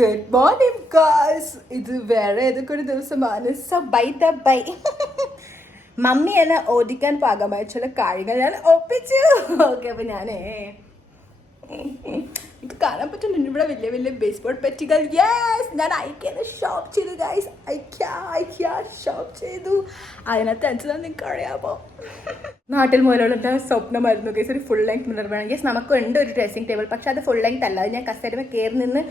Good morning guys. ഇത് വേറെ ഏതൊക്കെ ഒരു ദിവസമാണ്. So by the by mummy എന്നെ ഓടിക്കാൻ പാകമായ ചില കാര്യങ്ങൾ ഞാൻ ഒപ്പിച്ചു. ഓക്കെ, അപ്പൊ ഞാനേ എനിക്ക് കാണാൻ പറ്റുന്നുണ്ട് ഇവിടെ വലിയ വലിയ ബേസ്ബോൾ പെറ്റികൾ. യെസ്, ഞാൻ ഐക്യന്ന് ഷോപ്പ് ചെയ്തു ഗൈസ്. ഐക്യ ഷോപ്പ് ചെയ്തു. അതിനകത്ത് അഞ്ചാൽ നിങ്ങൾക്ക് അറിയാമോ, നാട്ടിൽ മുതലുള്ള സ്വപ്നമായിരുന്നു ഗൈസ് ഒരു ഫുൾ ലെങ്ത് മിറർ വേണം. യെസ്, നമുക്കുണ്ട് ഒരു ഡ്രസ്സിംഗ് ടേബിൾ, പക്ഷെ അത് ഫുൾ ലെങ്ത് അല്ല. അത് ഞാൻ കസേരമേ കയറി നിന്ന്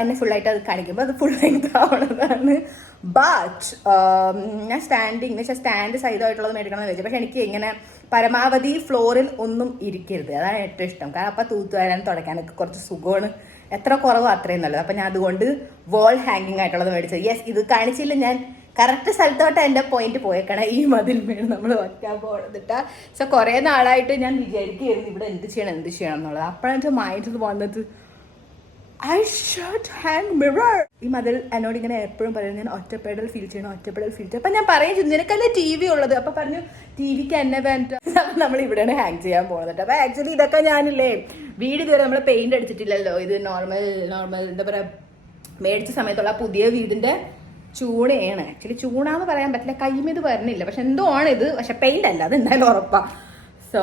എന്നെ ഫുള്ളായിട്ട് അത് കാണിക്കുമ്പോൾ അത് ഫുൾ ലെങ്ത് ആവണതാണ്. ബട്ട് ഞാൻ സ്റ്റാൻഡിങ് വെച്ചാൽ സ്റ്റാൻഡ് സൈഡായിട്ടുള്ളത് മേടിക്കണം എന്ന് വെച്ചു. പക്ഷെ എനിക്ക് ഇങ്ങനെ പരമാവധി ഫ്ലോറിൽ ഒന്നും ഇരിക്കരുത്, അതാണ് ഏറ്റവും ഇഷ്ടം. കാരണം അപ്പം തൂത്ത് വരാൻ തുടയ്ക്കാനൊക്കെ കുറച്ച് സുഖമാണ്. എത്ര കുറവോ അത്രയും നല്ലത്. അപ്പം ഞാൻ അതുകൊണ്ട് വോൾ ഹാങ്ങിങ് ആയിട്ടുള്ളത് മേടിച്ചത്. യെസ്, ഇത് കാണിച്ചില്ല, ഞാൻ കറക്റ്റ് സ്ഥലത്തോട്ട് എൻ്റെ പോയിന്റ് പോയേക്കണം. ഈ മതിൽ മേൽ നമ്മൾ വയ്ക്കാൻ പോകുന്നിട്ടാ. സോ കുറേ നാളായിട്ട് ഞാൻ വിചാരിക്കുകയായിരുന്നു ഇവിടെ എന്ത് ചെയ്യണം എന്നുള്ളത്. അപ്പോഴാണ് എൻ്റെ മൈൻഡിൽ വന്നത് ഐ ഷുഡ് ഹാങ് മിറർ. ഈ മതിൽ എന്നോട് ഇങ്ങനെ എപ്പോഴും പറയുന്നത് ഞാൻ ഒറ്റപ്പെടൽ ഫീൽ ചെയ്യണം. അപ്പം ഞാൻ പറയും നിനക്കല്ലേ ടി വി ഉള്ളത്. അപ്പം പറഞ്ഞു ടി വിക്ക് എന്നെ വേണ്ട, നമ്മൾ ഇവിടെയാണ് ഹാങ് ചെയ്യാൻ പോകുന്നത്. അപ്പം ആക്ച്വലി ഇതൊക്കെ ഞാനില്ലേ വീട് ഇതുവരെ നമ്മൾ പെയിന്റ് അടിച്ചിട്ടില്ലല്ലോ. ഇത് നോർമൽ എന്താ പറയുക, മേടിച്ച സമയത്തുള്ള പുതിയ വീടിൻ്റെ ചൂണയാണ്. ആക്ച്വലി ചൂണാന്ന് പറയാൻ പറ്റില്ല, കൈമേത് വരണില്ല. പക്ഷെ എന്തോ ആണ് ഇത്, പക്ഷെ പെയിന്റ് അല്ല, അത് എന്തായാലും ഉറപ്പാ. സോ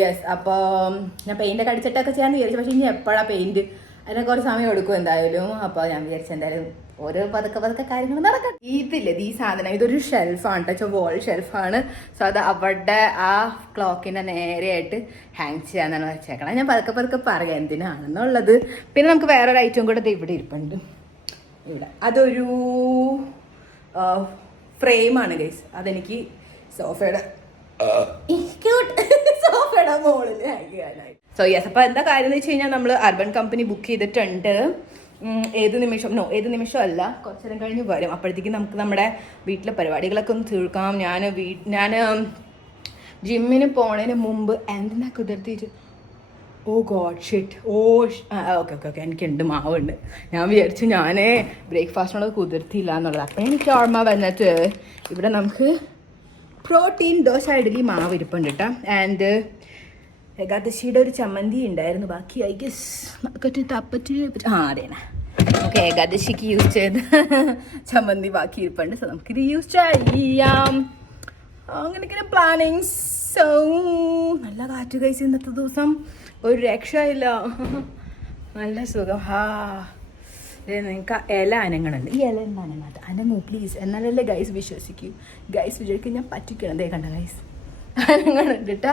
യെസ്, അപ്പോൾ ഞാൻ പെയിന്റ് അടിച്ചിട്ടൊക്കെ ചെയ്യാന്ന് വിചാരിച്ചു. പക്ഷെ ഇനി എപ്പോഴാണ് പെയിന്റ്, അതിനെ കുറച്ച് സമയം എടുക്കും എന്തായാലും. അപ്പോൾ ഞാൻ വിചാരിച്ചു എന്തായാലും ഓരോ പതുക്കെ കാര്യങ്ങൾ നടക്കാം. ഇതില്ലേ ഈ സാധനം, ഇതൊരു ഷെൽഫാണ് കേട്ടോ, വോൾ ഷെൽഫാണ്. സോ അത് അവിടെ ആ ക്ലോക്കിൻ്റെ നേരെയായിട്ട് ഹാങ് ചെയ്യാന്നാണ് വെച്ചേക്കണം. ഞാൻ പതുക്കെ പറയാം എന്തിനാണെന്നുള്ളത്. പിന്നെ നമുക്ക് വേറൊരു ഐറ്റം കൂടെ ഇവിടെ ഇരിപ്പുണ്ട്. ഇവിടെ അതൊരു ഫ്രെയിമാണ് ഗൈസ്. അതെനിക്ക് സോഫയുടെ മുകളിൽ ഹാങ് ചെയ്യാനായി. സോ യെസ്, അപ്പോൾ എന്താ കാര്യം എന്ന് വെച്ച് കഴിഞ്ഞാൽ നമ്മൾ അർബൻ കമ്പനി ബുക്ക് ചെയ്തിട്ടുണ്ട്. ഏത് നിമിഷം അല്ല, കുറച്ചു നേരം കഴിഞ്ഞ് വരും. അപ്പോഴത്തേക്കും നമുക്ക് നമ്മുടെ വീട്ടിലെ പരിപാടികളൊക്കെ ഒന്ന് തീർക്കാം. ഞാൻ ജിമ്മിന് പോണതിന് മുമ്പ് എന്തിനാ കുതിർത്തിട്ട് ഓക്കെ എനിക്കുണ്ട്, മാവുണ്ട്. ഞാൻ വിചാരിച്ചു ഞാൻ ബ്രേക്ക്ഫാസ്റ്റിനുള്ളത് കുതിർത്തില്ല എന്നുള്ളത്. അപ്പം എനിക്ക് ഓർമ്മ വന്നിട്ട് ഇവിടെ നമുക്ക് പ്രോട്ടീൻ ദോശ ഇഡലി മാവ് ഇരിപ്പുണ്ട് കേട്ടോ. ആൻഡ് ഏകാദശിയുടെ ഒരു ചമ്മന്തി ഉണ്ടായിരുന്നു ബാക്കി. ഐ ഗസ് അതേന നമുക്ക് ഏകാദശിക്ക് യൂസ് ചെയ്ത് ചമ്മന്തി ബാക്കി ഇരിപ്പുണ്ട്. സോ നമുക്കിത് യൂസ് ചെയ്യാം. അങ്ങനെയൊക്കെ പ്ലാനിങ്സ്. സോ നല്ല കാറ്റ് കഴിച്ച് ഇന്നത്തെ ദിവസം ഒരു രക്ഷയില്ല, നല്ല സുഖം. നിങ്ങൾക്ക് ഇല അനങ്ങളുണ്ട്. ഈ ഇല എന്താ അനങ്ങാത്ത? അനങ്ങൂ പ്ലീസ്, എന്നാലല്ലേ ഗൈസ് വിശ്വസിക്കൂ. ഗൈസ് വിചാരിക്കും ഞാൻ പറ്റിക്കണം. ദേ കണ്ട ഗൈസ് അനങ്ങളുണ്ട് കേട്ടോ.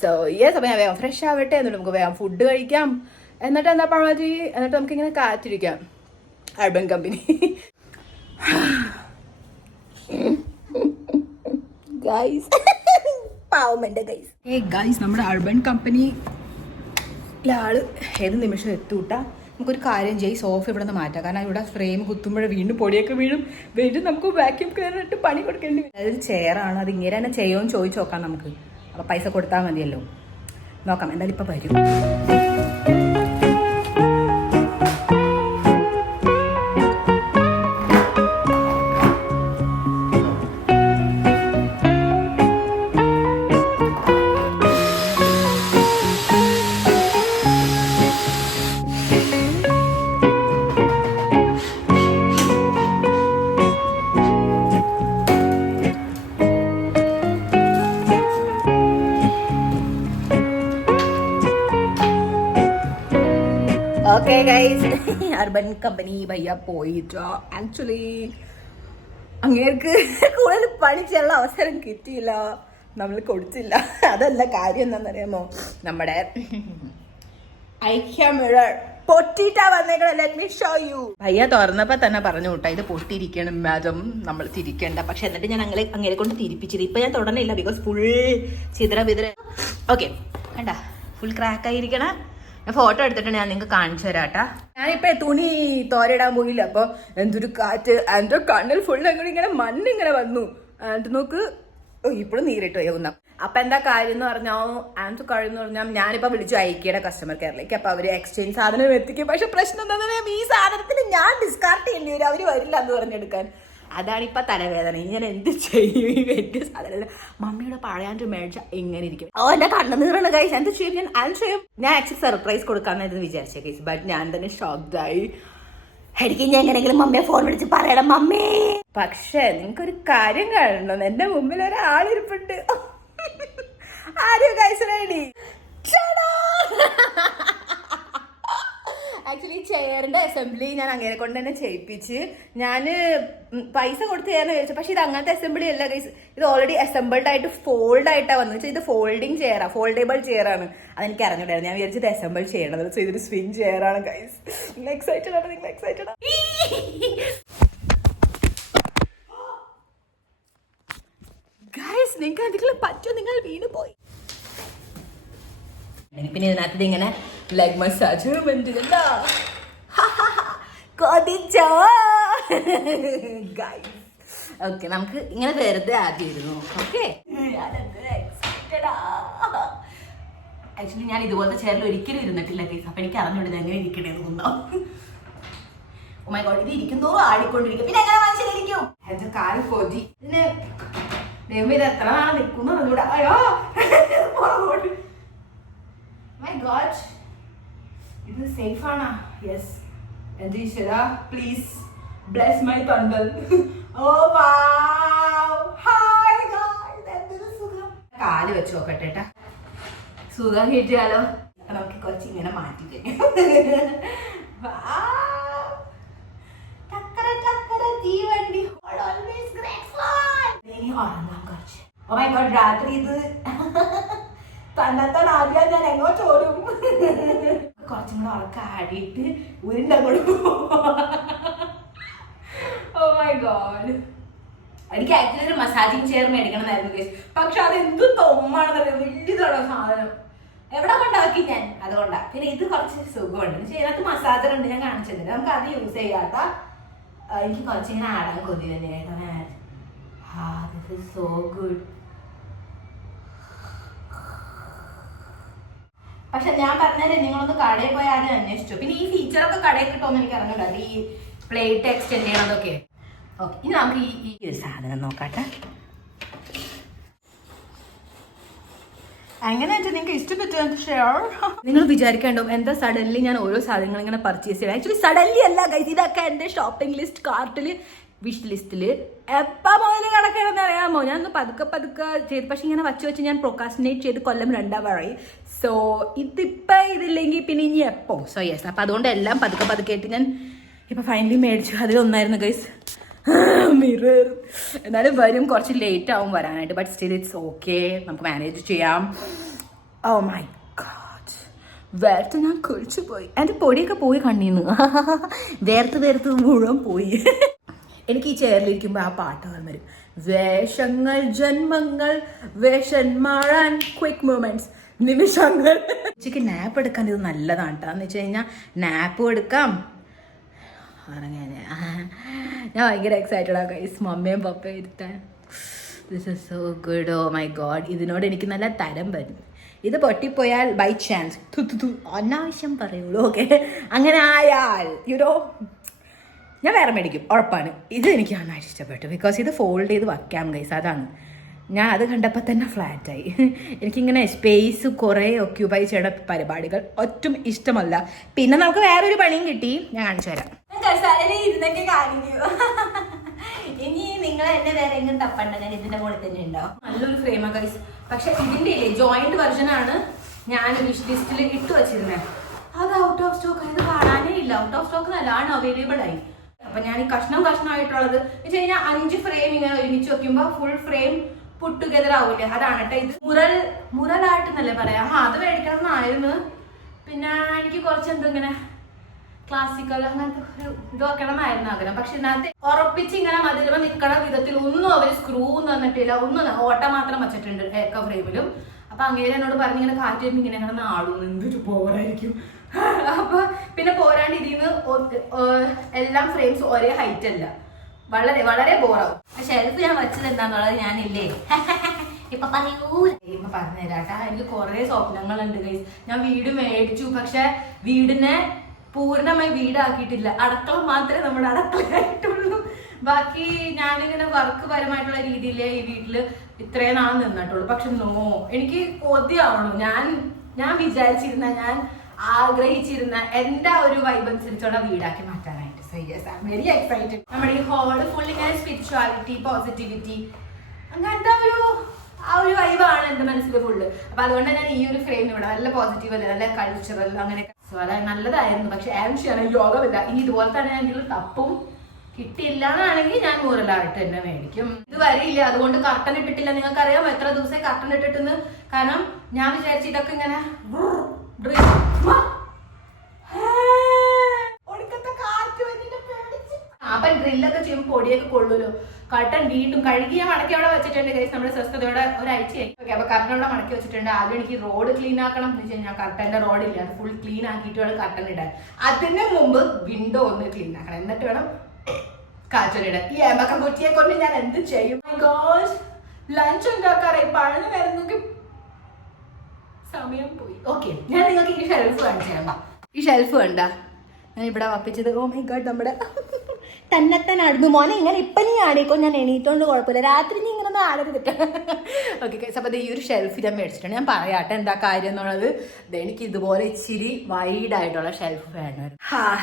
സോ യെസ്, അപ്പോൾ ഞാൻ വേഗം ഫ്രഷ് ആവട്ടെ, എന്നിട്ട് നമുക്ക് വേഗം ഫുഡ് കഴിക്കാം. എന്നിട്ട് എന്താ പറഞ്ഞാൽ എന്നിട്ട് നമുക്കിങ്ങനെ കാത്തിരിക്കാം അർബൻ കമ്പനി. ഗൈസ് പാവമെൻ്റെ ഗൈസ്. ഗൈസ് നമ്മുടെ അർബൻ കമ്പനിയിലെ ആള് ഏത് നിമിഷം എത്തൂട്ടാ. നമുക്കൊരു കാര്യം ചെയ്യും, സോഫ ഇവിടെ നിന്ന് മാറ്റാം. കാരണം ഇവിടെ ഫ്രെയിം കുത്തുമ്പോഴേ വീണ്ടും പൊടിയൊക്കെ വീഴും. നമുക്ക് വാക്യൂം ക്ലീനറിട്ട് പണി കൊടുക്കേണ്ടി വരും. അതൊരു ചെയറാണ്, അത് ഇങ്ങനെ തന്നെ ചെയ്യുമെന്ന് ചോദിച്ചു നോക്കാം നമുക്ക്. അപ്പോൾ പൈസ കൊടുത്താൽ മതിയല്ലോ, നോക്കാം. എന്തായാലും ഇപ്പം വരും. ഓക്കെ ഗൈസ്, അർബൻ കമ്പനി ഭയ്യ പോയിട്ടോ. ആക്ച്വലി അങ്ങേർക്ക് കൂടുതൽ പണിച്ചുള്ള അവസരം കിട്ടിയില്ല, നമ്മൾ കൊടുത്തില്ല. അതല്ല കാര്യം എന്താണെന്നറിയാമോ, നമ്മുടെ ഐക്യ മിറർ പൊട്ടിയിട്ടാ വന്നേക്കണം. Let me show you. ഭയ്യ തുറന്നപ്പോ തന്നെ പറഞ്ഞു കേട്ടോ ഇത് പൊട്ടിയിരിക്കണം മാഡം, നമ്മൾ തിരിക്കേണ്ട. പക്ഷെ എന്നിട്ട് ഞാൻ അങ്ങനെ കൊണ്ട് തിരിപ്പിച്ചത്. ഇപ്പൊ ഞാൻ തുടങ്ങില്ല, ബിക്കോസ് ഫുൾ ചിതറ. ഓക്കെ കണ്ട, ഫുൾ ക്രാക്ക് ആയിരിക്കണ. ഞാൻ ഫോട്ടോ എടുത്തിട്ട് ഞാൻ നിങ്ങൾക്ക് കാണിച്ചു തരാം കേട്ടാ. ഞാനിപ്പോ തുണി തോരയിടാൻ പോയില്ല. അപ്പൊ എന്തൊരു കാറ്റ്, എൻ്റെ കണ്ണിൽ ഫുൾ ഇങ്ങനെ മണ്ണിങ്ങനെ വന്നു. എന്നിട്ട് നോക്ക് ഇപ്പോഴും നീരിട്ട് പോകുന്ന. അപ്പൊ എന്താ കാര്യം എന്ന് പറഞ്ഞാൽ ഞാനിപ്പോ വിളിച്ചു ഐക്യയുടെ കസ്റ്റമർ കെയറിലേക്ക്. അപ്പൊ അവര് എക്സ്ചേഞ്ച് സാധനം എത്തിക്കും. പക്ഷെ പ്രശ്നം എന്താ പറയുക, ഈ സാധനത്തിന് ഞാൻ ഡിസ്കാർഡ് ചെയ്യേണ്ടി വരും, അവര് വരില്ല എന്ന് പറഞ്ഞെടുക്കാൻ. അതാണിപ്പോൾ തലവേദന. ഞാൻ എന്ത് ചെയ്യും? ഈ വലിയ സാധനം മമ്മിയുടെ പഴയാൻ്റെ മേടിച്ച എങ്ങനെ ഇരിക്കും? ഓ എൻ്റെ കണ്ണു നീറാണ് ഗൈസ്. എന്ത് ചെയ്യും? ഞാൻ ആക്ച്വലി സർപ്രൈസ് കൊടുക്കാമെന്നായിരുന്നു വിചാരിച്ച ഗൈസ്. ബട്ട് ഞാൻ തന്നെ ഷോക്ക്ഡായി. എനിക്ക് ഞാൻ എങ്ങനെയെങ്കിലും മമ്മിയെ ഫോൺ വിളിച്ച് പറയണം മമ്മി. പക്ഷെ നിങ്ങൾക്കൊരു കാര്യം കാണണം, എന്റെ മുമ്പിൽ ഒരാളിരിപ്പുണ്ട്. ആരും കഴിച്ചടി. ആക്ച്വലി ചെയറിന്റെ അസംബ്ലി ഞാൻ അങ്ങനെ കൊണ്ട് തന്നെ ചെയ്യിപ്പിച്ച്. ഞാൻ പൈസ കൊടുത്ത് ചെയ്യാന്ന് വിചാരിച്ചു, പക്ഷെ ഇത് അങ്ങനത്തെ അസംബ്ലി അല്ല ഗൈസ്. ഇത് ഓൾറെഡി അസംബിൾഡ് ആയിട്ട് ഫോൾഡ് ആയിട്ടാണ് വന്നത്. ഇത് ഫോൾഡിങ് ചെയറാ, ഫോൾഡബിൾ ചെയറാണ്. അതെനിക്ക് അറിഞ്ഞൂടായിരുന്നു. ഞാൻ വിചാരിച്ചത് അസംബിൾ ചെയ്യണത്. സോ ഇതൊരു സ്വിംഗ് ചെയറാണ് ഗൈസ്. നിങ്ങൾ എക്സൈറ്റഡ് ആണ്? നിങ്ങൾ എക്സൈറ്റഡ് ആണ്? ഗൈസ് നിങ്ങൾക്ക് എന്തെങ്കിലും പറ്റുമോ? നിങ്ങൾ വീണ് പോയി. പിന്നെ ഇതിനകത്ത് ഇങ്ങനെ ലെഗ് മസാജ് വേണ്ടില്ല. കൊതിച്ചോ ഗൈസ്? ഓക്കെ, നമുക്ക് ഇങ്ങനെ വെറുതെ ആദ്യം ഇരുന്നു. ഓക്കെ, ആക്ച്വലി ഞാൻ ഇതുപോലത്തെ ചെയറിൽ ഒരിക്കലും ഇരുന്നിട്ടില്ല ഗൈസ്. അപ്പൊ എനിക്ക് അറിഞ്ഞൂടെ എങ്ങനെ ഇരിക്കണേന്ന് തോന്നാം. ഓ മൈ ഗോഡ്, ഇത് ഇരിക്കുന്നതോ ആടിക്കൊണ്ടിരിക്കും. പിന്നെ എങ്ങനെ മനുഷ്യരിക്കും? എന്റെ കാല് കൊതി. ഇതിന് ദൈവം ഇത് എത്ര നാളെ നിൽക്കുന്നു അറിഞ്ഞൂടാ. അയ്യോ മൈ ഗോഡ്, ഇത് സേഫ് ആണോ? യെസ്. എന്റെ ഈശ്വര പ്ലീസ് ബ്ലെസ് മൈ തണ്ടൽ. ഓ വാവ്, ഹായ് ഗായ്സ്, എന്തൊരു സുഖം. കാല് വെച്ച് നോക്കട്ടെ ട്ടാ. സുഖം കിട്ടിയാലോ? നമുക്ക് കുറച്ച് ഇങ്ങനെ മാറ്റി കഴിഞ്ഞു. തീവണ്ടി ഉറങ്ങാം കുറച്ച്. ഓ മൈ ഗോഡ്, രാത്രി ഇത് തന്നെത്താൻ ആദ്യം ഞാൻ എങ്ങോട്ട് ഓടും. കുറച്ചും കൂടെ ഉറക്കം ആടിയിട്ട് ഉരുണ്ടങ്ങോട്ട് പോകും. ഓ മൈ ഗോഡ്, എനിക്ക് ആക്ച്വലി ഒരു മസാജിങ് ചെയർ മേടിക്കണമെന്നായിരുന്നു ഗൈസ്. പക്ഷെ അത് എന്ത് തൊമ്മാണെന്നറിയാം, വലിയതാണോ സാധനം. എവിടെ കൊണ്ടാക്കി ഞാൻ, അതുകൊണ്ടാ. പിന്നെ ഇത് കുറച്ച് സുഖമുണ്ട്. പക്ഷെ ഇതിനകത്ത് മസാജർ ഉണ്ട്, ഞാൻ കാണിച്ചിട്ടുണ്ട്. നമുക്ക് അത് യൂസ് ചെയ്യാത്ത. എനിക്ക് കുറച്ചിങ്ങനെ ആടാൻ കൊതി തന്നെയായിട്ട്. This is so good. പക്ഷെ ഞാൻ പറഞ്ഞാലേ നിങ്ങളൊന്ന് കടയിൽ പോയി ആദ്യം അന്വേഷിച്ചു. പിന്നെ ഈ ഫീച്ചറൊക്കെ കടയിൽ കിട്ടുമെന്ന് എനിക്ക് അറിഞ്ഞില്ല, അത് ഈ പ്ലേറ്റ് എക്സ്റ്റെൻഡ് ചെയ്യണതൊക്കെ. ഓക്കെ, ഇനി നമുക്ക് ഈ ഒരു സാധനം നോക്കാട്ടെ. അങ്ങനെ വെച്ചാൽ നിങ്ങൾക്ക് ഇഷ്ടപ്പെട്ടു ഷെയർ. നിങ്ങൾ വിചാരിക്കണ്ടോ എന്താ സഡൻലി ഞാൻ ഓരോ സാധനങ്ങൾ ഇങ്ങനെ പർച്ചേസ് ചെയ്യണം. ആക്ച്വലി സഡൻലി അല്ല ഗൈസ്, ഇതൊക്കെ എൻ്റെ ഷോപ്പിംഗ് ലിസ്റ്റ്, കാർട്ടിൽ, വിഷ് ലിസ്റ്റിൽ എപ്പോൾ മുതൽ കിടക്കണമെന്ന് അറിയാമോ. ഞാനൊന്ന് പതുക്കെ ചെയ്ത്, പക്ഷെ ഇങ്ങനെ വെച്ച് ഞാൻ പ്രൊക്കാസ്റ്റിനേറ്റ് ചെയ്ത് കൊല്ലം 2 സോ ഇതിപ്പോൾ ഇതില്ലെങ്കിൽ പിന്നെ ഇനി എപ്പോ. സോ യെസ്, അപ്പം അതുകൊണ്ട് എല്ലാം പതുക്കെ ആയിട്ട് ഞാൻ ഇപ്പം ഫൈനലി മേടിച്ചു. അതിലൊന്നായിരുന്നു ഗൈസ് മിറർ. എന്നാലും വരും, കുറച്ച് ലേറ്റ് ആവും വരാനായിട്ട്. ബട്ട് സ്റ്റിൽ ഇറ്റ്സ് ഓക്കെ, നമുക്ക് മാനേജ് ചെയ്യാം. ഓ മൈ ഗോഡ്, വേർത്ത് ഞാൻ കുളിച്ചു പോയി. എൻ്റെ പൊടിയൊക്കെ പോയി കണ്ണീന്ന്. വേർത്ത് മുഴുവൻ പോയി. എനിക്ക് ഈ ചെയറിലിരിക്കുമ്പോൾ ആ പാട്ടുകൾ വരും. വേഷങ്ങൾ ജന്മങ്ങൾ, വേഷന്മാരാൻ ക്വിക്ക് മൂമെന്റ്സ്, നിമിഷങ്ങൾ. ഉച്ചയ്ക്ക് നാപ്പ് എടുക്കാൻ ഇത് നല്ലതാണ് കേട്ടോ. എന്ന് വെച്ച് കഴിഞ്ഞാൽ നാപ്പും എടുക്കാം. അങ്ങനെ ഞാൻ ഭയങ്കര എക്സൈറ്റഡാണ് ഗൈസ്, മമ്മിയും പപ്പയും ഇരുത്താൻ. This is so good. Oh my God, ഇതിനോട് എനിക്ക് നല്ല തരം വരും. ഇത് പൊട്ടിപ്പോയാൽ ബൈ ചാൻസ് അനാവശ്യം പറയുള്ളൂ. ഓക്കെ, അങ്ങനെ ആയാൽ യുനോ ഞാൻ വേറെ മേടിക്കും, ഉറപ്പാണ്. ഇത് എനിക്ക് നന്നായിട്ട് ഇഷ്ടപ്പെട്ടു. ബിക്കോസ് ഇത് ഫോൾഡ് ചെയ്ത് വയ്ക്കാം ഗൈസ്. അതാണ് ഞാൻ അത് കണ്ടപ്പോൾ തന്നെ ഫ്ലാറ്റായി. എനിക്കിങ്ങനെ സ്പേസ് കുറേ ഒക്യുപ്പൈ ചെയ്യേണ്ട പരിപാടികൾ ഒട്ടും ഇഷ്ടമല്ല. പിന്നെ നമുക്ക് വേറൊരു പണിയും കിട്ടി, ഞാൻ കാണിച്ചു തരാം. ഇരുന്നൊക്കെ കാണിക്കൂ. ഇനി നിങ്ങൾ എന്നെ വേറെ എങ്കിലും തപ്പണ്ട, ഞാൻ ഇതിന്റെ മുകളിൽ തന്നെ ഉണ്ടാവും. നല്ലൊരു ഫ്രെയിമാണ് ഗൈസ്. പക്ഷെ ഇതിന്റെ ജോയിന്റ് വെർഷനാണ് ഞാൻ വിഷ് ലിസ്റ്റിൽ ഇട്ട് വെച്ചിരുന്നത്. അത് ഔട്ട് ഓഫ് സ്റ്റോക്ക്, ഇത് കാണാനേ ഇല്ല. ഔട്ട് ഓഫ് സ്റ്റോക്ക് നല്ലതാണ് അവൈലബിൾ ആയി. അപ്പൊ ഞാൻ ഈ കഷ്ണമായിട്ടുള്ളത് വെച്ച് കഴിഞ്ഞാൽ 5 ഫ്രെയിം ഇങ്ങനെ ഒരുമിച്ച് വെക്കുമ്പോ ഫുൾ ഫ്രെയിം പുട്ട് ടുഗദർ ആവില്ലേ, അതാണ് കേട്ടോ. ഇത് മുറലായിട്ടെന്നല്ലേ പറയാം. അത് മേടിക്കണം എന്നായിരുന്നു. പിന്നെ എനിക്ക് കുറച്ച് എന്തിങ്ങനെ ക്ലാസിക്കൽ അങ്ങനത്തെ ഒരു ഇത് വെക്കണം എന്നായിരുന്നു ആഗ്രഹം. പക്ഷെ ഇതിനകത്ത് ഉറപ്പിച്ച് ഇങ്ങനെ മതിലുമ നിൽക്കണ വിധത്തിൽ ഒന്നും അവർ സ്ക്രൂ തന്നിട്ടില്ല. ഒന്നും ഓട്ട മാത്രം വെച്ചിട്ടുണ്ട് ഏക്ക ഫ്രെയിമിലും. അപ്പൊ അങ്ങനെ എന്നോട് പറഞ്ഞിങ്ങനെ കാറ്റ് വരുമ്പോൾ ഇങ്ങനെ കിടന്ന് ആടുന്നു, എന്തൊരു പോരായിരിക്കും. അപ്പൊ പിന്നെ പോരാണ്ട് ഇതിന്ന് എല്ലാം ഫ്രെയിംസ് ഒരേ ഹൈറ്റ് അല്ല, വളരെ വളരെ ബോറാവും. ഷെൽഫ് ഞാൻ വെച്ചത് എന്താന്നുള്ളത് ഞാനില്ലേ ഇപ്പൊ പറഞ്ഞുതരാട്ടാ. എനിക്ക് കുറെ സ്വപ്നങ്ങളുണ്ട് ഗൈസ്. ഞാൻ വീട് മേടിച്ചു, പക്ഷെ വീടിനെ പൂർണ്ണമായി വീടാക്കിയിട്ടില്ല. അടുക്കള മാത്രമേ നമ്മുടെ അടുക്കളയായിട്ടുള്ളൂ. ബാക്കി ഞാനിങ്ങനെ വർക്ക് പരമായിട്ടുള്ള രീതിയിലേ ഈ വീട്ടില് ഇത്രയും നാൾ നിന്നിട്ടുള്ളൂ. പക്ഷെ എനിക്ക് കൊതിയാവണു. ഞാൻ വിചാരിച്ചിരുന്ന ഞാൻ ആഗ്രഹിച്ചിരുന്ന എന്റെ ഒരു വൈബ് അനുസരിച്ചുള്ള വീടാക്കി മാറ്റാനായിട്ട്. So yes, I am very excited. നമ്മുടെ ഈ ഹോള് ഫുൾ ഇങ്ങനെ സ്പിരിച്വാലിറ്റി, പോസിറ്റിവിറ്റി, അങ്ങനത്തെ ആ ഒരു വൈബാണ് എന്റെ മനസ്സിൽ ഫുള്ള്. അപ്പൊ അതുകൊണ്ട് ഞാൻ ഈ ഒരു ഫ്രെയിം ഇവിടെ നല്ല പോസിറ്റീവ് അല്ല, നല്ല കൾച്ചറൽ അങ്ങനെ. സോ അത് നല്ലതായിരുന്നു. പക്ഷെ ആംഷിയാണ്, യോഗമില്ല. ഇനി ഇതുപോലെ തന്നെ ഞാൻ എന്തെങ്കിലും തപ്പും. കിട്ടിയില്ല എന്നാണെങ്കിൽ ഞാൻ മൂറലായിട്ട് തന്നെ മേടിക്കും. ഇത് വരില്ല, അതുകൊണ്ട് കർട്ടൻ ഇട്ടിട്ടില്ല. നിങ്ങൾക്ക് അറിയാമോ എത്ര ദിവസമായി കർട്ടൻ ഇട്ടിട്ടെന്ന്? കാരണം ഞാൻ വിചാരിച്ചു ഇതൊക്കെ ഇങ്ങനെ അപ്പൊ ഡ്രില്ലൊക്കെ ചെയ്യുമ്പോൾ പൊടിയൊക്കെ കൊള്ളൂലോ. കർട്ടൻ വീണ്ടും കഴുകി ഞാൻ മടക്കി അവിടെ വെച്ചിട്ടുണ്ട് ഗൈസ്. നമ്മുടെ സ്വസ്ഥതയോടെ ഒരാഴ്ചയായി. ഓക്കെ, അപ്പൊ കർട്ടൻ അവിടെ മടക്കി വെച്ചിട്ടുണ്ട്. ആദ്യം എനിക്ക് റോഡ് ക്ലീൻ ആക്കണം എന്ന് വെച്ചാൽ ഞാൻ കർട്ടന്റെ റോഡില്ല, അത് ഫുൾ ക്ലീൻ ആക്കിയിട്ട് വേണം കർട്ടൻ ഇടാൻ. അതിന് മുമ്പ് വിൻഡോ ഒന്ന് ക്ലീൻ ആക്കണം, എന്നിട്ട് വേണം കാച്ചലിടാൻ. ഈ ഏമക്കം കുറ്റിയെ കൊണ്ട് ഞാൻ എന്ത് ചെയ്യും? ലഞ്ച് ഉണ്ടാക്കാറായി, പഴഞ്ഞു വരുന്നെങ്കിൽ സമയം പോയി. ഓക്കെ, ഞാൻ നിങ്ങൾക്ക് ഈ ഷെൽഫ് കാണിച്ചു തരാം. ഈ ഷെൽഫ് കണ്ട ഞാൻ ഇവിടെ വപ്പിച്ചത്. ഓ മൈ ഗോഡ്, നമ്മുടെ തന്നെത്താനാടുന്നു മോനെ. ഇങ്ങനെ ഇപ്പം നീ ആടിക്കോ, ഞാൻ എണീറ്റോണ്ട് കുഴപ്പമില്ല. രാത്രി നീ ഇങ്ങനെ ഒന്ന് ആടരുതിട്ട്. ഓക്കെ, അപ്പോൾ ഈ ഒരു ഷെൽഫ് ഞാൻ മേടിച്ചിട്ടുണ്ട്. ഞാൻ പറയാട്ടെ എന്താ കാര്യം എന്നുള്ളത്. എനിക്ക് ഇതുപോലെ ഇച്ചിരി വൈഡായിട്ടുള്ള ഷെൽഫ് വേണമായിരുന്നു.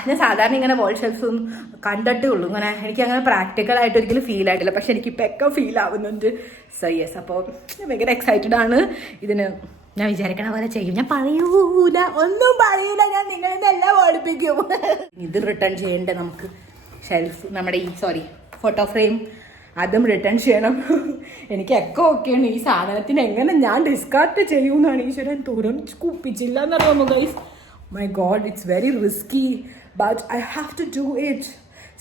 ഞാൻ സാധാരണ ഇങ്ങനെ വോൾ ഷെൽഫ് ഒന്നും കണ്ടിട്ടേ ഉള്ളൂ. ഇങ്ങനെ എനിക്ക് അങ്ങനെ പ്രാക്ടിക്കലായിട്ട് ഒരിക്കലും ഫീൽ ആയിട്ടില്ല. പക്ഷെ എനിക്ക് ഇപ്പം ഒക്കെ ഫീൽ ആവുന്നുണ്ട്. സോ യെസ്, അപ്പോൾ ഭയങ്കര എക്സൈറ്റഡ് ആണ് ഇതിന്. ഞാൻ വിചാരിക്കണ പോലെ ചെയ്യും. ഞാൻ പറയൂല, ഒന്നും പറയൂല. ഞാൻ നിങ്ങളെ എല്ലാം ഓടിപ്പിക്കും. ഇത് റിട്ടേൺ ചെയ്യണ്ടേ നമുക്ക്? ഷെൽഫ് നമ്മുടെ ഫോട്ടോ ഫ്രെയിം അതും റിട്ടേൺ ചെയ്യണം. എനിക്ക് ഒക്കെ ഓക്കെയാണ്. ഈ സാധനത്തിന് എങ്ങനെ ഞാൻ ഡിസ്കാർഡ് ചെയ്യുമെന്നാണ് ഈശ്വരൻ. തുരം കുപ്പിച്ചില്ല എന്നറിയാമോ guys? My God, it's very risky, but I have to do it.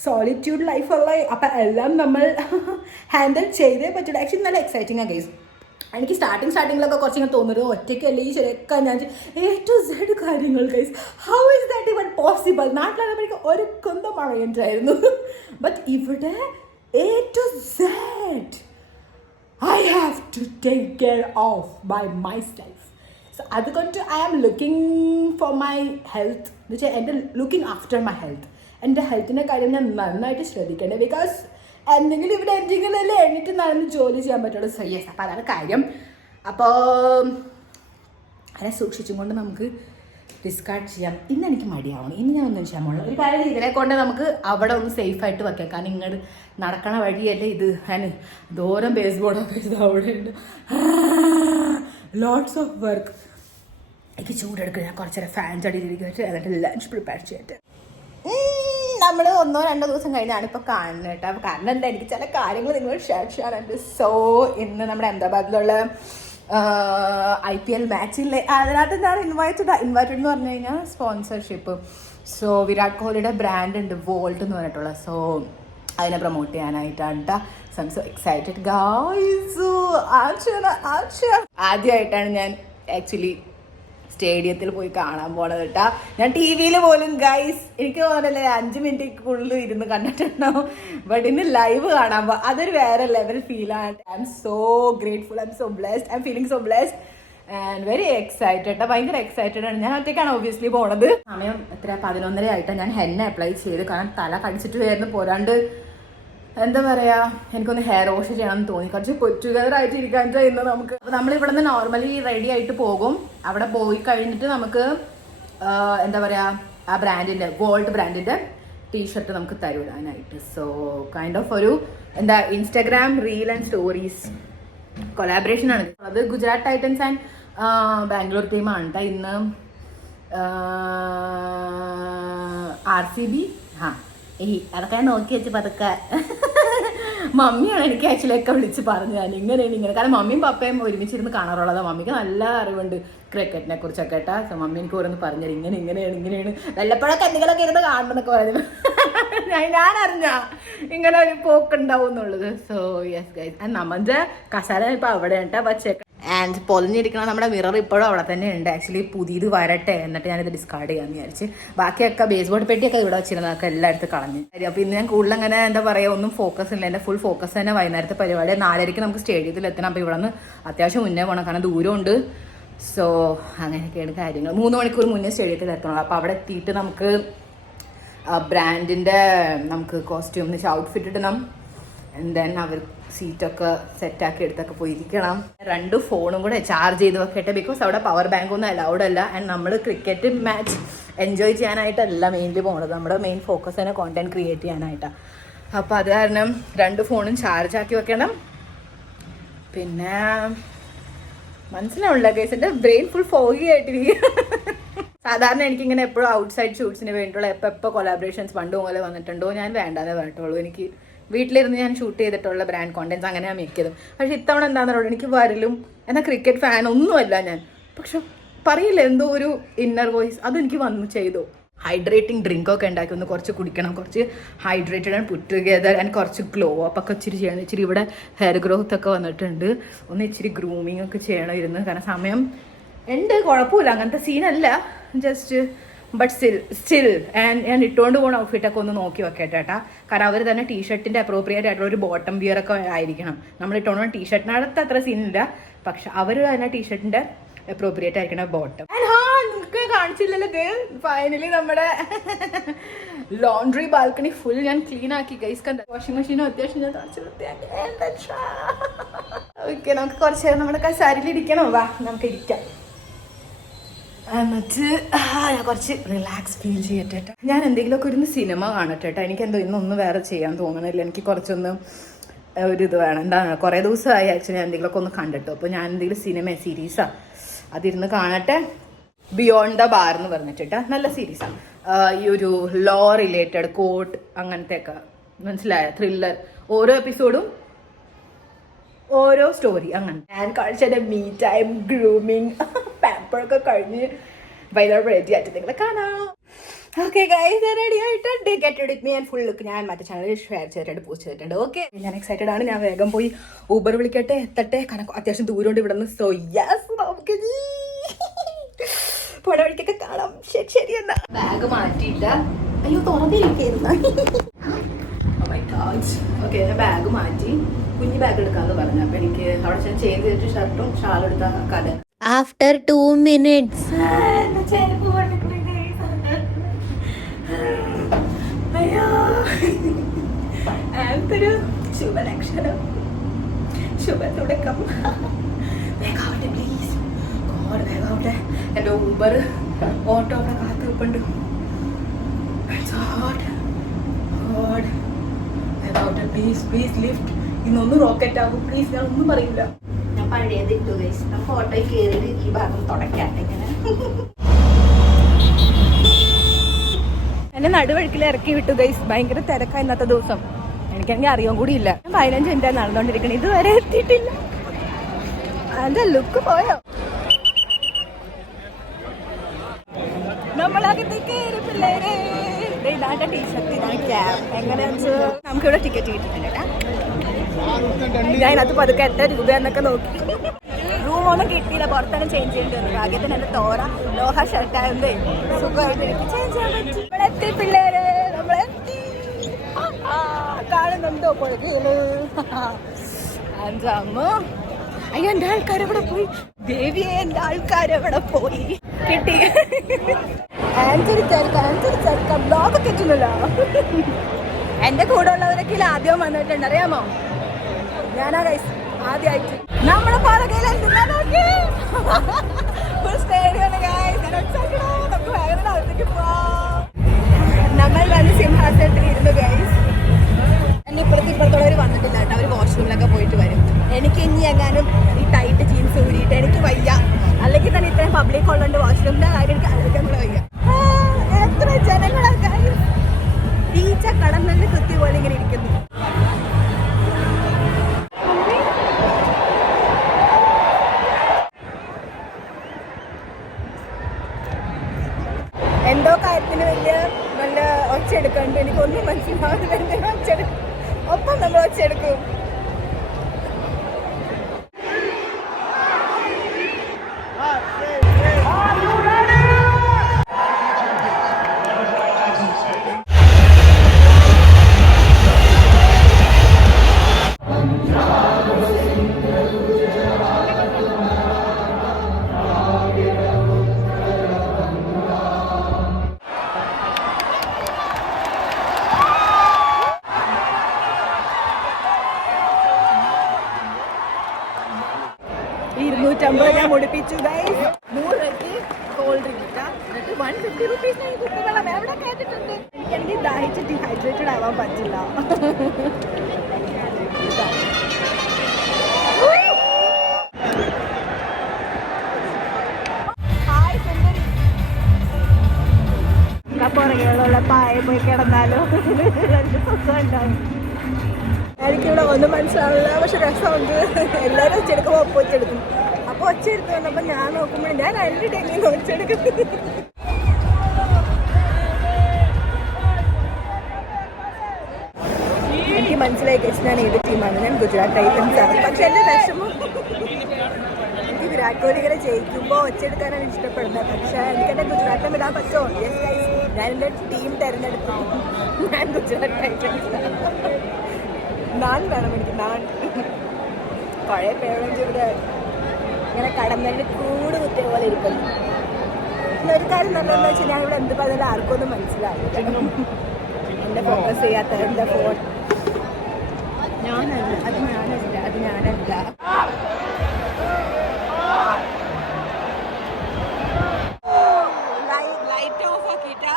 Solitude ലൈഫുള്ള അപ്പം എല്ലാം നമ്മൾ ഹാൻഡിൽ ചെയ്തേ പറ്റുള്ളൂ. ആക്ച്വലി നല്ല എക്സൈറ്റിംഗ് ആണ് ഗൈസ്. എനിക്ക് സ്റ്റാർട്ടിങ്ങിലൊക്കെ കുറച്ചിങ്ങനെ തോന്നുന്നത് ഒറ്റയ്ക്കല്ലേ ഈ ശരിയൊക്കെ ഞാൻ A to Z കാര്യങ്ങൾ guys. How is that even possible? നാട്ടിലാകുമ്പോഴേക്കും ഒരു കുന്തം അറിയണ്ടായിരുന്നു. ബട്ട് ഇവിടെ A to Z I have to take care of by myself. So അതുകൊണ്ട് I am looking for my health എന്ന് വെച്ചാൽ എൻ്റെ ലുക്കിംഗ് ആഫ്റ്റർ മൈ ഹെൽത്ത്. എൻ്റെ ഹെൽത്തിൻ്റെ കാര്യം ഞാൻ നന്നായിട്ട് ശ്രദ്ധിക്കേണ്ടത്. ബിക്കോസ് എന്തെങ്കിലും ഇവിടെ എന്തെങ്കിലും അല്ലേ എണീറ്റ് നടന്ന് ജോലി ചെയ്യാൻ പറ്റുള്ളൂ. സോ യെസ്, അപ്പോൾ അതാണ് കാര്യം. അപ്പോൾ അതിനെ സൂക്ഷിച്ചും കൊണ്ട് നമുക്ക് ഡിസ്കാർഡ് ചെയ്യാം. ഇന്ന് എനിക്ക് മടിയാവണം. ഇന്ന് ഞാൻ ഒന്നും ചെയ്യാമുള്ളൂ ഒരു കാര്യം. ഇതിനെ കൊണ്ട് നമുക്ക് അവിടെ ഒന്ന് സേഫായിട്ട് വെക്കാം. കാരണം ഇങ്ങോട്ട് നടക്കണ വഴിയല്ലേ ഇത്. ഞാൻ ദൂരം ബേസ് ബോർഡൊക്കെ ഇത് അവിടെ ഉണ്ട്. Lots of work. എനിക്ക് ചൂടെടുക്കുക. ഞാൻ കുറച്ചേരം ഫാൻ ചടിയിരിക്കും. എന്നിട്ട് ലഞ്ച് പ്രിപ്പയർ ചെയ്തിട്ട് നമ്മൾ 1-2 ദിവസം കഴിഞ്ഞാണ് ഇപ്പോൾ കാണുന്നത് കേട്ടോ. കാരണം എന്താ, എനിക്ക് ചില കാര്യങ്ങൾ നിങ്ങൾ ഷെയർ ചെയ്യാനുണ്ട്. സോ ഇന്ന് നമ്മുടെ അഹമ്മദാബാദിലുള്ള IPL മാച്ചില്ലേ, അതിനകത്ത് ഞാൻ ഇൻവൈറ്റഡ് എന്ന് പറഞ്ഞു കഴിഞ്ഞാൽ സ്പോൺസർഷിപ്പ്. സോ വിരാട് കോഹ്ലിയുടെ ബ്രാൻഡ് ഉണ്ട് വോൾട്ട് എന്ന് പറഞ്ഞിട്ടുള്ള. സോ അതിനെ പ്രൊമോട്ട് ചെയ്യാനായിട്ടാണ് കേട്ടോ. So I M so excited guys. ആദ്യമായിട്ടാണ് ഞാൻ ആക്ച്വലി സ്റ്റേഡിയത്തിൽ പോയി കാണാൻ പോണത് കേട്ടാ. ഞാൻ TV പോലും ഗൈസ് എനിക്ക് തോന്നല്ലേ 5 മിനിറ്റിനുള്ളിൽ ഇരുന്ന് കണ്ടിട്ടുണ്ടാവും. ബട്ട് ഇന്ന് ലൈവ് കാണാൻ അതൊരു വേറെ ലെവൽ ഫീലാണ്. I M so grateful, I M so blessed, I M feeling so blessed and very excited. ഭയങ്കര എക്സൈറ്റഡ് ആണ്. ഞാൻ ഒറ്റയ്ക്കാണ് ഒബ്വിയസ്ലി പോണത്. സമയം എത്ര 11:30 ആയിട്ടാണ്. ഞാൻ ഹെന്ന അപ്ലൈ ചെയ്ത്, കാരണം തല കടിച്ചിട്ട് വരുന്ന പോരാണ്ട് എന്താ പറയുക, എനിക്കൊന്ന് ഹെയർ വാഷ് ചെയ്യണമെന്ന് തോന്നി. കുറച്ച് കൊച്ചുകാരായിട്ട് ഇരിക്കാൻ ഇന്ന് നമുക്ക്. അപ്പോൾ നമ്മൾ ഇവിടെ നിന്ന് നോർമലി റെഡി ആയിട്ട് പോകും. അവിടെ പോയി കഴിഞ്ഞിട്ട് നമുക്ക് എന്താ പറയുക, ആ ബ്രാൻഡിൻ്റെ ഗോൾഡ് ബ്രാൻഡിൻ്റെ ടീഷർട്ട് നമുക്ക് തരുവാനായിട്ട്. സോ കൈൻഡ് ഓഫ് ഒരു എന്താ Instagram reel and stories collaboration ആണ്. അത് ഗുജറാത്ത് ടൈറ്റൻസ് ആൻഡ് ബാംഗ്ലൂർ ടീമാണ് കേട്ടോ. ഇന്ന് RCB. അതൊക്കെ ഞാൻ നോക്കി വെച്ച് പതുക്കെ. മമ്മിയാണ് എനിക്ക് ആക്ച്വലി ഒക്കെ വിളിച്ച് പറഞ്ഞു ഞാൻ ഇങ്ങനെ. കാരണം മമ്മിയും പപ്പയും ഒരുമിച്ചിരുന്ന് കാണാറുള്ളതാണ്. മമ്മിക്ക് നല്ല അറിവുണ്ട് ക്രിക്കറ്റിനെ കുറിച്ചൊക്കെ കേട്ടാ. സോ മമ്മി എനിക്ക് ഓരോന്ന് പറഞ്ഞത് ഇങ്ങനെയാണ് വല്ലപ്പോഴൊക്കെ എന്തെങ്കിലുമൊക്കെ ഇരുന്ന് കാണണമെന്നൊക്കെ പറഞ്ഞു. ഞാൻ അറിഞ്ഞ ഇങ്ങനെ ഒരു പോക്കുണ്ടാവും എന്നുള്ളത്. സോ യെസ് ഗൈസ്, നമ്മുടെ കസാല ഇപ്പം അവിടെ കേട്ടാ വച്ചേക്കാം. ആൻഡ് പൊളിഞ്ഞിരിക്കണ നമ്മുടെ മിറർ ഇപ്പോഴും അവിടെ തന്നെ ഉണ്ട്. ആക്ച്വലി പുതിയത് വരട്ടെ, എന്നിട്ട് ഞാനിത് ഡിസ്കാർഡ് ചെയ്യാമെന്ന് വിചാരിച്ച്. ബാക്കിയൊക്കെ ബേസ് ബോർഡ് പെട്ടിയൊക്കെ ഇവിടെ വെച്ചിരുന്നതൊക്കെ എല്ലായിടത്തും കളഞ്ഞു. അപ്പോൾ ഇന്ന് ഞാൻ കൂടുതൽ അങ്ങനെ എന്താ പറയുക ഒന്നും ഫോക്കസ് ഇല്ല. എൻ്റെ ഫുൾ ഫോക്കസ് തന്നെ വൈകുന്നേരത്തെ പരിപാടി. 4:30 നമുക്ക് സ്റ്റേഡിയത്തിൽ എത്തണം. അപ്പോൾ ഇവിടെ നിന്ന് അത്യാവശ്യം മുന്നേ പോകണം, കാരണം ദൂരമുണ്ട്. സോ അങ്ങനെയൊക്കെയാണ് കാര്യങ്ങൾ. 3 മണിക്കൂർ മുന്നേ സ്റ്റേഡിയത്തിൽ എത്തണം. അപ്പോൾ അവിടെ എത്തിയിട്ട് നമുക്ക് ബ്രാൻഡിൻ്റെ നമുക്ക് കോസ്റ്റ്യൂം ഔട്ട്ഫിറ്റ് ഇടണം. ദെൻ അവർ സീറ്റൊക്കെ സെറ്റാക്കി എടുത്തൊക്കെ പോയിരിക്കണം. 2 ഫോണും കൂടെ ചാർജ് ചെയ്ത് വെക്കട്ടെ, ബിക്കോസ് അവിടെ പവർ ബാങ്ക് ഒന്നും അലൗഡ് അല്ല. ആൻഡ് നമ്മൾ ക്രിക്കറ്റ് മാച്ച് എൻജോയ് ചെയ്യാനായിട്ടല്ല മെയിൻലി പോകുന്നത്, നമ്മുടെ മെയിൻ ഫോക്കസ് തന്നെ കോണ്ടന്റ് ക്രിയേറ്റ് ചെയ്യാനായിട്ടാണ്. അപ്പോൾ അത് കാരണം 2 ഫോണും ചാർജ് ആക്കി വെക്കണം. പിന്നെ മനസ്സിലാവില്ല ഗൈസ്, എൻ്റെ ബ്രെയിൻ ഫുൾ ഫോഗി ആയിട്ടിരിക്കുക. സാധാരണ എനിക്കിങ്ങനെ എപ്പോഴും ഔട്ട്സൈഡ് ഷൂട്ട്സിന് വേണ്ടിയിട്ടുള്ള എപ്പോൾ കൊളാബറേഷൻസ് പണ്ട് പോലെ വന്നിട്ടുണ്ടോ, ഞാൻ വേണ്ടാന്നേ പറഞ്ഞിട്ടുള്ളൂ. എനിക്ക് വീട്ടിലിരുന്ന് ഞാൻ ഷൂട്ട് ചെയ്തിട്ടുള്ള ബ്രാൻഡ് കോണ്ടന്റ്സ് അങ്ങനെയാണ് മിക്കതും. പക്ഷെ ഇത്തവണ എന്താണെന്ന് പറയുക, എനിക്ക് വരലും എന്നാൽ ക്രിക്കറ്റ് ഫാൻ ഒന്നുമല്ല ഞാൻ, പക്ഷെ പറയില്ല എന്തോ ഒരു ഇന്നർ വോയിസ് അതെനിക്ക് വന്നു ചെയ്തു. ഹൈഡ്രേറ്റിംഗ് ഡ്രിങ്കൊക്കെ ഉണ്ടാക്കി ഒന്ന് കുറച്ച് കുടിക്കണം, കുറച്ച് hydrated and put together and കുറച്ച് ഗ്ലോ അപ്പ് ഒക്കെ ഇച്ചിരി ചെയ്യണം. ഇച്ചിരി ഇവിടെ ഹെയർ ഗ്രോത്ത് ഒക്കെ വന്നിട്ടുണ്ട്, ഒന്ന് ഇച്ചിരി ഗ്രൂമിങ് ഒക്കെ ചെയ്യണം ഇരുന്ന്. കാരണം സമയം ഉണ്ട്, കുഴപ്പമില്ല, അങ്ങനത്തെ സീനല്ല, ജസ്റ്റ് ബട്ട് സ്റ്റിൽ ഞാൻ ഇട്ടുകൊണ്ട് പോകുന്ന ഔട്ട്ഫിറ്റൊക്കെ ഒന്ന് നോക്കി വെക്കട്ടെ ഏട്ടാ. കാരണം അവർ തന്നെ ടീഷർട്ടിൻ്റെ അപ്രോപ്രിയേറ്റ് ആയിട്ടുള്ള ഒരു ബോട്ടം വിയർ ഒക്കെ ആയിരിക്കണം. നമ്മൾ ഇട്ടുകൊണ്ട് ടീഷർട്ടിനകത്ത് അത്ര സീനില്ല, പക്ഷെ അവർ തന്നെ ടീഷർട്ടിൻ്റെ അപ്രോപ്രിയേറ്റ് ആയിരിക്കണം ബോട്ടം. നിങ്ങൾക്ക് കാണിച്ചില്ലല്ലോ, ഫൈനലി നമ്മുടെ ലോണ്ട്രി ബാൽക്കണി ഫുൾ ഞാൻ ക്ലീൻ ആക്കി ഗൈസ്. കണ്ട വാഷിംഗ് മെഷീനും അത്യാവശ്യം ഞാൻ തുടച്ച് വൃത്തിയാക്കി. ഓക്കെ, നമുക്ക് കുറച്ച് നേരം നമ്മുടെ കസാരയിൽ ഇരിക്കണം. വാ നമുക്ക് ഇരിക്കാം. എന്നിട്ട് ഞാൻ കുറച്ച് റിലാക്സ് ഫീൽ ചെയ്യട്ടെ. ഞാൻ എന്തെങ്കിലുമൊക്കെ ഒരു സിനിമ കാണട്ടെ. എനിക്കെന്തോ ഇന്നൊന്നും വേറെ ചെയ്യാൻ തോന്നണില്ല. എനിക്ക് കുറച്ചൊന്ന് ഒരിത് വേണം. എന്താണ്, കുറേ ദിവസമായി ആക്ച്വലി ഞാൻ എന്തെങ്കിലുമൊക്കെ ഒന്ന് കണ്ടിട്ടു. അപ്പോൾ ഞാൻ എന്തെങ്കിലും സിനിമ സീരീസാ അതിരുന്ന് കാണട്ടെ. ബിയോണ്ട് ദ ബാർ എന്ന് പറഞ്ഞിട്ട് നല്ല സീരീസാണ്. ഈ ഒരു ലോ റിലേറ്റഡ് കോർട്ട് അങ്ങനത്തെയൊക്കെ, മനസ്സിലായ ത്രില്ലർ. ഓരോ എപ്പിസോഡും ഓരോ സ്റ്റോറി അങ്ങനെ. ഞാൻ കാണിച്ചതിൻ്റെ മീ ടൈം ഗ്രൂമിങ് പാമ്പറൊക്കെ കഴിഞ്ഞ് വൈകുന്നേരം റെഡി ആയിട്ട് നിങ്ങളെ കാണാം. ഓക്കെ ഗൈസ്, റെഡി ആയിട്ടുണ്ട്. Get ready with me. And full look ഞാൻ മറ്റേ ചാനലിൽ ഷെയർ ചെയ്തിട്ടുണ്ട്, പോസ്റ്റ് ചെയ്തിട്ടുണ്ട്. ഓക്കെ, ഞാൻ എക്സൈറ്റഡ് ആണ്. ഞാൻ വേഗം പോയി ഊബർ വിളിക്കട്ടെ, എത്തട്ടെ. കാരണം അത്യാവശ്യം ദൂരമുണ്ട് ഇവിടെ നിന്ന്. സോ യെസ്, നമുക്ക് പോണ വഴിക്കൊക്കെ കാണാം. ശരി എന്നാ. ബാഗ് മാറ്റിയില്ല, അയ്യോ തുറന്നിരിക്കുന്നു. ഓക്കെ, ഞാൻ ബാഗ് മാറ്റി കുഞ്ഞു ബാഗ് എടുക്കാന്ന് പറഞ്ഞു. അപ്പൊ എനിക്ക് അവിടെ ചേഞ്ച് ചെയ്തിട്ട് ഷർട്ടും ഷാളും എടുത്ത കഥ. After 2 minutes. ഒരു ശുഭലക്ഷണം, ശുഭ തുടക്കം. വേഗാവട്ടെ പ്ലീസ്, ഗോഡ് വേഗാവട്ടെ. എൻ്റെ ഊബർ ഓട്ടോ അവിടെ കാത്തു വെപ്പുണ്ട്. ഗോഡ് വേഗാവട്ടെ പ്ലീസ്, പ്ലീസ് ലിഫ്റ്റ്. ഇന്നൊന്ന് റോക്കറ്റ് ആകും പ്ലീസ്, ഞാൻ ഒന്നും പറയില്ല. ഞാൻ പഴയത് ഇട്ടു ഗൈസ്. നമുക്ക് ഓട്ടോയിൽ കയറി ഈ ഭാഗം തുടക്കാം. ഇങ്ങനെ എന്നെ നടുവഴിക്കിൽ ഇറക്കി വിട്ടു ഗൈസ്. ഭയങ്കര തിരക്കാ ഇന്നത്തെ ദിവസം. എനിക്കാണെങ്കിൽ അറിയാൻ കൂടിയില്ല. ഞാൻ 15 മിനിറ്റ് നടന്നുകൊണ്ടിരിക്കണം, ഇതുവരെ എത്തിയിട്ടില്ല. എന്റെ ലുക്ക് പോയോ? നമ്മളകത്തേക്ക് കയറി പിള്ളേരെ. ഇതാന്റെ ടീഷർട്ട്, ഇതാണ് ക്യാബ്. എങ്ങനെയാണെന്ന് വെച്ചാൽ നമുക്കിവിടെ ടിക്കറ്റ് കിട്ടുന്നില്ല. ഞാൻ അതിനകത്ത് പതുക്കെ എത്ര രൂപ എന്നൊക്കെ നോക്കി. റൂമൊന്നും കിട്ടിയില്ല, പുറത്താണ് ചേഞ്ച് ചെയ്യേണ്ടി വന്നു. ഭാഗ്യത്തിന് എന്റെ തോറ ലോഹ ഷർട്ടായതേ സുഖമായിട്ട് എനിക്ക് ചേഞ്ച് ചെയ്യാൻ പറ്റി. നമ്മളെത്തി പിള്ളേരെ, നമ്മളെത്തി. കാണുന്നുണ്ടോ പൊഴുകയില്? അഞ്ചാമ്മ. അയ്യോ, എന്റെ ആൾക്കാരെവിടെ പോയി? ദേവിയെ, എന്റെ ആൾക്കാരെവിടെ പോയി? കിട്ടി. ആൻസരിച്ചേർക്കാം ബ്ലോഗ് കിട്ടുന്നില്ല. എന്റെ കൂടെ ഉള്ളവരൊക്കെ ആദ്യം വന്നിട്ടുണ്ട്, അറിയാമോ? ഞാനാ ഗൈസ് ആദ്യമായിട്ട്. നമ്മുടെ പുറകയിലുണ്ട്, നമ്മൾ വന്ന് സിംഹാസനത്തിൽ ഇരുന്നു ഗൈസ്. എന്നെ ഇപ്പുറത്തുള്ളവർ വന്നിട്ടില്ല കേട്ടോ, അവർ വാഷ്റൂമിലൊക്കെ പോയിട്ട് വരും. എനിക്ക് ഇനി എങ്ങാനും ഈ ടൈറ്റ് ജീൻസ് ഊരിയിട്ട് എനിക്ക് വയ്യ. അല്ലെങ്കിൽ തന്നെ ഇത്രയും പബ്ലിക് ഉള്ളതുകൊണ്ട് വാഷ്റൂമിന്റെ കാര്യം എനിക്ക് ആലോചിക്കാൻ കൂടെ വയ്യ. എത്ര ജനങ്ങളൊക്കെ ബീച്ച കടന്നതിന് കൃത്യ പോലെ ഇങ്ങനെ ഇരിക്കുന്നു. എന്തോ കാര്യത്തിന് വലിയ നല്ല ഒച്ചെടുക്കണ്ട്. എനിക്കൊന്നും മനസ്സിലാവുന്നില്ല. എന്തെങ്കിലും ഒച്ചെടുക്കും, ഒപ്പം നമ്മൾ ഒച്ചെടുക്കും. 250 ഞാൻ മുടിപ്പിച്ചു ഗൈസ്. 100 രൂപയ്ക്ക് കോൾഡ് ഡ്രിങ്ക് എന്നിട്ട് 150 റുപ്പീസിന് കുപ്പിവെള്ളം എവിടെ കേട്ടിട്ടുണ്ട്. എനിക്ക് ദാഹിച്ച് ഡീഹൈഡ്രേറ്റഡ് ആവാൻ പറ്റില്ല. പുറകെയുള്ള പായ പോയി കിടന്നാലോ ഉണ്ടാവും. എനിക്കിവിടെ ഒന്നും മനസ്സിലാവില്ല, പക്ഷെ രസമുണ്ട്. എല്ലാവരും ഒച്ചെടുക്കുമ്പോൾ ഒപ്പം ഒച്ചെടുക്കും. അപ്പോൾ ഒച്ചെടുത്ത് വന്നപ്പോൾ ഞാൻ നോക്കുമ്പോൾ ഞാൻ അതിൻ്റെ ടൈമിൽ ഒച്ചെടുക്കും. എനിക്ക് മനസ്സിലായി ഗൈസ് ഞാൻ ഏത് ടീമാണ്. ഞാൻ ഗുജറാത്ത് ടൈറ്റൻസ് ആണ്. പക്ഷെ എൻ്റെ വിഷമം എനിക്ക് വിരാട് കോഹ്ലി ഇങ്ങനെ ജയിക്കുമ്പോൾ ഒച്ചെടുക്കാനാണ് ഇഷ്ടപ്പെടുന്നത്. പക്ഷേ എനിക്കെന്നെ ഗുജറാത്തിനെ വിടാൻ പറ്റുമോ? യെസ് ഗൈസ്, ഞാൻ എൻ്റെ ടീം തിരഞ്ഞെടുത്തു. ഞാൻ ഗുജറാത്ത് ടൈറ്റൻസ്. നാൻ വേണം എനിക്ക്, നാൻ. പഴയ പേരൻസ് ഇവിടെ ഇങ്ങനെ കടന്നതിന് കൂട് കുത്തിയ പോലെ ഇരിക്കുന്നു. പിന്നെ ഒരു കാര്യം നല്ലതെന്ന് വെച്ചാൽ ഞാൻ ഇവിടെ എന്ത് പറഞ്ഞാലും ആർക്കും ഒന്നും മനസ്സിലാവില്ല. എൻ്റെ ഫോക്കസ് ചെയ്യാത്ത എൻ്റെ ഫോൺ ഞാനല്ല, അത് ഞാനല്ല. ലൈറ്റ് ഓഫ് ആക്കിയിട്ടാ.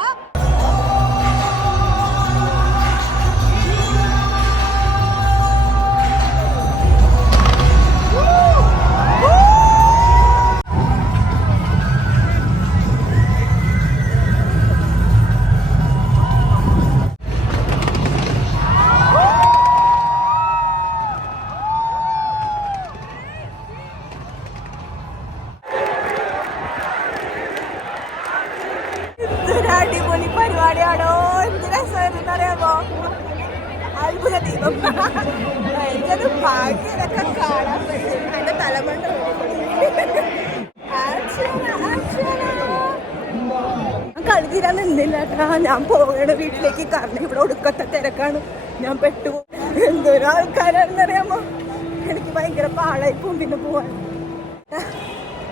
അടിപൊളി പരിപാടിയാണോ, എന്ത് രസമായിരുന്നു അറിയാമോ? അത്ഭുത ദീപം. എനിക്കത് ഭാഗ്യതൊക്കെ കാണാൻ പറ്റും. എന്റെ തലമണ്ട കളി തീരാൻ നിന്നില്ല കേട്ടാ. ഞാൻ പോകണ വീട്ടിലേക്ക്, കാരണം ഇവിടെ ഒടുക്കത്തെ തിരക്കാണ്. ഞാൻ പെട്ടുപോകും. എന്തൊരു ആൾക്കാരാണെന്നറിയാമോ. എനിക്ക് ഭയങ്കര പാടായിപ്പോവും പിന്നെ പോവാൻ.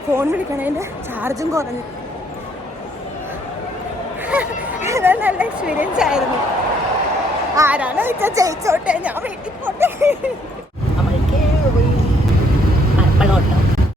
ഫോൺ വിളിക്കണതിന്റെ ചാർജും കുറഞ്ഞു. നല്ല എക്സ്പീരിയൻസ് ആയിരുന്നു. ആരാണ് വെച്ചാൽ ജയിച്ചോട്ടെ, ഞാൻ വീട്ടിൽ പോട്ടെ.